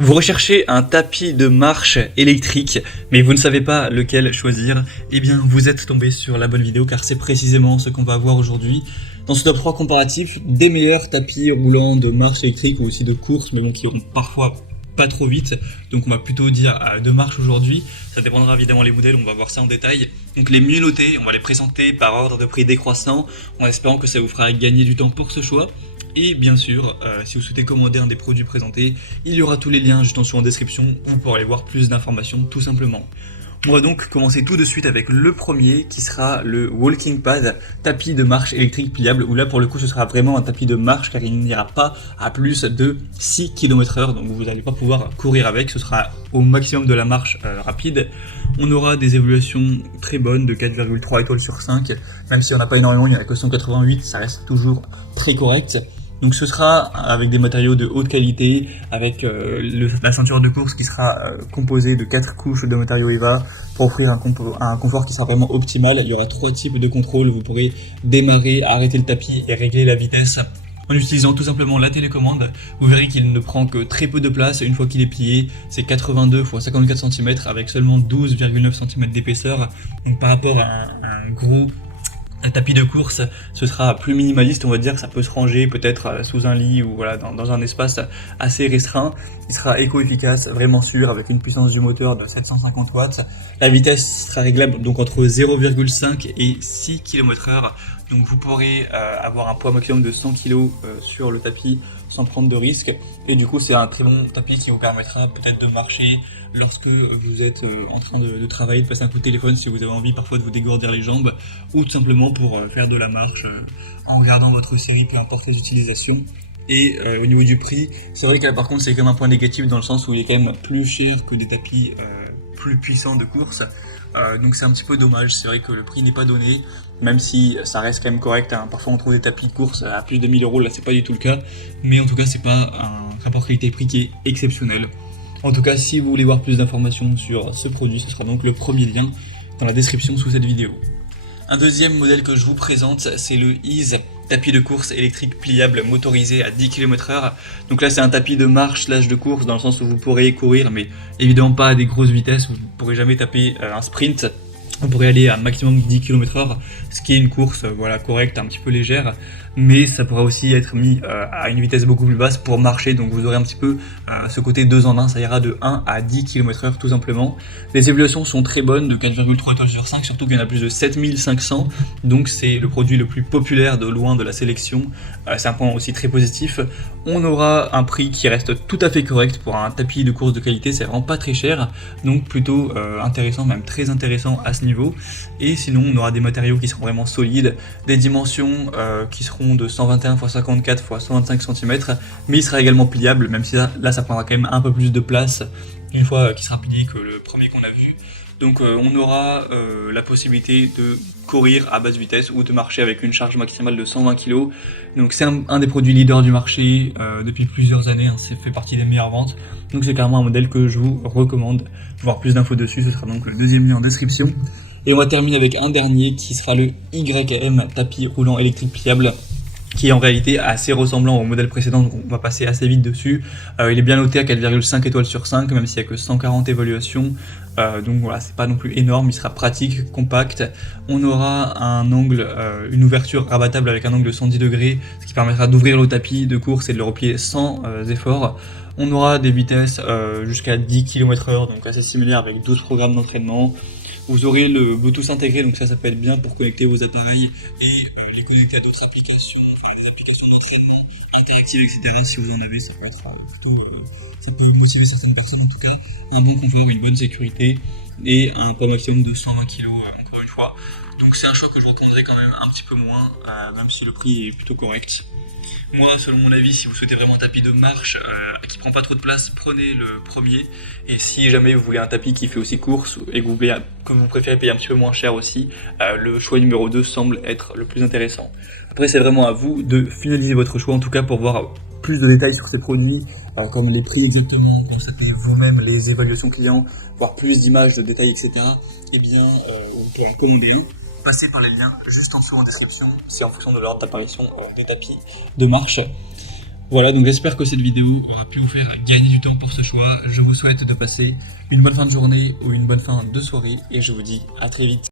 Vous recherchez un tapis de marche électrique, mais vous ne savez pas lequel choisir. Eh bien, vous êtes tombé sur la bonne vidéo car c'est précisément ce qu'on va voir aujourd'hui dans ce top 3 comparatif des meilleurs tapis roulants de marche électrique ou aussi de course, mais bon, qui iront parfois pas trop vite. Donc on va plutôt dire de marche aujourd'hui. Ça dépendra évidemment des modèles, on va voir ça en détail. Donc les mieux notés, on va les présenter par ordre de prix décroissant, en espérant que ça vous fera gagner du temps pour ce choix. Et bien sûr, si vous souhaitez commander un des produits présentés, il y aura tous les liens juste en dessous en description où vous pourrez aller voir plus d'informations tout simplement. On va donc commencer tout de suite avec le premier qui sera le Walking Pad, tapis de marche électrique pliable, où là pour le coup ce sera vraiment un tapis de marche car il n'ira pas à plus de 6 km/h, donc vous n'allez pas pouvoir courir avec, ce sera au maximum de la marche rapide. On aura des évaluations très bonnes de 4,3 étoiles sur 5, même si on n'a pas énormément, il n'y en a que 188, ça reste toujours très correct. Donc ce sera avec des matériaux de haute qualité, avec la ceinture de course qui sera composée de 4 couches de matériaux EVA pour offrir un confort qui sera vraiment optimal. Il y aura 3 types de contrôle, vous pourrez démarrer, arrêter le tapis et régler la vitesse en utilisant tout simplement la télécommande. Vous verrez qu'il ne prend que très peu de place une fois qu'il est plié, c'est 82 x 54 cm avec seulement 12,9 cm d'épaisseur. Donc par rapport à un tapis de course, ce sera plus minimaliste, on va dire, ça peut se ranger peut-être sous un lit ou voilà, dans un espace assez restreint. Il sera éco-efficace, vraiment sûr, avec une puissance du moteur de 750 watts. La vitesse sera réglable donc entre 0,5 et 6 km/h. Donc vous pourrez avoir un poids maximum de 100 kg sur le tapis sans prendre de risque. Et du coup c'est un très bon tapis qui vous permettra peut-être de marcher lorsque vous êtes en train de travailler, de passer un coup de téléphone si vous avez envie parfois de vous dégourdir les jambes, ou tout simplement pour faire de la marche en regardant votre série, peu importe les utilisations. Et au niveau du prix, c'est vrai que là par contre c'est quand même un point négatif dans le sens où il est quand même plus cher que des tapis plus puissants de course. Donc c'est un petit peu dommage, c'est vrai que le prix n'est pas donné, même si ça reste quand même correct, hein. Parfois on trouve des tapis de course à plus de 1000 euros, là c'est pas du tout le cas, mais en tout cas c'est pas un rapport qualité-prix qui est exceptionnel. En tout cas, si vous voulez voir plus d'informations sur ce produit, ce sera donc le premier lien dans la description sous cette vidéo. Un deuxième modèle que je vous présente, c'est le Ease, tapis de course électrique pliable motorisé à 10 km/h. Donc là c'est un tapis de marche slash de course dans le sens où vous pourrez courir, mais évidemment pas à des grosses vitesses, vous ne pourrez jamais taper un sprint. On pourrait aller à un maximum 10 km/h, ce qui est une course voilà, correcte, un petit peu légère, mais ça pourra aussi être mis à une vitesse beaucoup plus basse pour marcher, donc vous aurez un petit peu ce côté 2 en 1, ça ira de 1 à 10 km/h tout simplement. Les évaluations sont très bonnes, de 4,3 étoiles sur 5, surtout qu'il y en a plus de 7500, donc c'est le produit le plus populaire de loin de la sélection, c'est un point aussi très positif. On aura un prix qui reste tout à fait correct pour un tapis de course de qualité, c'est vraiment pas très cher, donc plutôt intéressant, même très intéressant à ce niveau. Et sinon on aura des matériaux qui seront vraiment solides, des dimensions qui seront de 121 x 54 x 125 cm, mais il sera également pliable, même si là ça prendra quand même un peu plus de place une fois qu'il sera plié que le premier qu'on a vu. Donc on aura la possibilité de courir à basse vitesse ou de marcher avec une charge maximale de 120 kg. Donc c'est un des produits leaders du marché depuis plusieurs années, hein, c'est fait partie des meilleures ventes. Donc c'est carrément un modèle que je vous recommande. Pour voir plus d'infos dessus, ce sera donc le deuxième lien en description. Et on va terminer avec un dernier qui sera le YM, tapis roulant électrique pliable, qui est en réalité assez ressemblant au modèle précédent, donc on va passer assez vite dessus. Il est bien noté à 4,5 étoiles sur 5, même s'il n'y a que 140 évaluations. Donc voilà, c'est pas non plus énorme, il sera pratique, compact. On aura un angle, une ouverture rabattable avec un angle de 110 degrés, ce qui permettra d'ouvrir le tapis de course et de le replier sans effort. On aura des vitesses jusqu'à 10 km/h, donc assez similaires avec 12 programmes d'entraînement. Vous aurez le Bluetooth intégré, donc ça peut être bien pour connecter vos appareils et les connecter à d'autres applications, enfin des applications d'entraînement interactives, etc. Si vous en avez, ça peut être plutôt, ça peut motiver certaines personnes en tout cas. Un bon confort, une bonne sécurité et un poids maximum de 120 kg encore une fois. Donc c'est un choix que je recommanderais quand même un petit peu moins, même si le prix est plutôt correct. Moi, selon mon avis, si vous souhaitez vraiment un tapis de marche qui prend pas trop de place, prenez le premier. Et si jamais vous voulez un tapis qui fait aussi course et que vous préférez payer un petit peu moins cher aussi, le choix numéro 2 semble être le plus intéressant. Après, c'est vraiment à vous de finaliser votre choix, en tout cas pour voir plus de détails sur ces produits, comme les prix exactement, constater vous-même les évaluations clients, voir plus d'images, de détails, etc. Eh bien, vous pourrez en commander un. Passez par les liens juste en dessous en description, c'est en fonction de l'ordre d'apparition des tapis de marche. Voilà, donc j'espère que cette vidéo aura pu vous faire gagner du temps pour ce choix. Je vous souhaite de passer une bonne fin de journée ou une bonne fin de soirée et je vous dis à très vite.